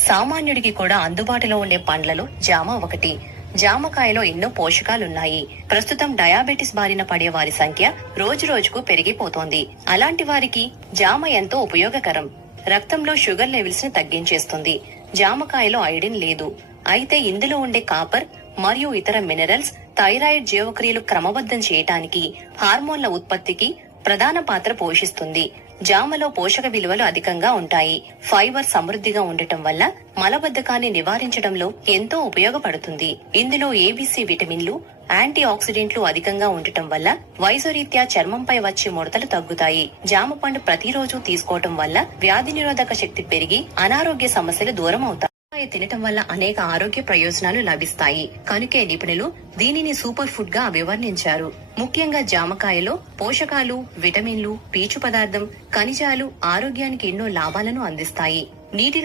సామాన్యుడికి కూడా అందుబాటులో ఉండే పండ్లలో జామ ఒకటి. జామకాయలో ఎన్నో పోషకాలున్నాయి. ప్రస్తుతం డయాబెటిస్ బారిన పడే వారి సంఖ్య రోజురోజుకు పెరిగిపోతోంది. అలాంటి వారికి జామ ఎంతో ఉపయోగకరం. రక్తంలో షుగర్ లెవెల్స్ ని తగ్గించేస్తుంది. జామకాయలో ఐరన్ లేదు, అయితే ఇందులో ఉండే కాపర్ మరియు ఇతర మినరల్స్ థైరాయిడ్ జీవక్రియలు క్రమబద్ధం చేయటానికి, హార్మోన్ల ఉత్పత్తికి ప్రధాన పాత్ర పోషిస్తుంది. జామలో పోషక విలువలు అధికంగా ఉంటాయి. ఫైబర్ సమృద్ధిగా ఉండటం వల్ల మలబద్ధకాన్ని నివారించడంలో ఎంతో ఉపయోగపడుతుంది. ఇందులో ఏబిసి విటమిన్లు, యాంటీ ఆక్సిడెంట్లు అధికంగా ఉండటం వల్ల వయసు రీత్యా చర్మంపై వచ్చే ముడతలు తగ్గుతాయి. జామ పండు ప్రతిరోజు తీసుకోవటం వల్ల వ్యాధి నిరోధక శక్తి పెరిగి అనారోగ్య సమస్యలు దూరం అవుతాయి. తినటం వల్ల అనేక ఆరోగ్య ప్రయోజనాలు లభిస్తాయి. కనుకే నిపుణులు దీనిని సూపర్ ఫుడ్ గా అభివర్ణించారు. ముఖ్యంగా జామకాయలో పోషకాలు, విటమిన్లు, పీచు పదార్థం, ఖనిజాలు ఆరోగ్యానికి ఎన్నో లాభాలను అందిస్తాయి. నీటిలో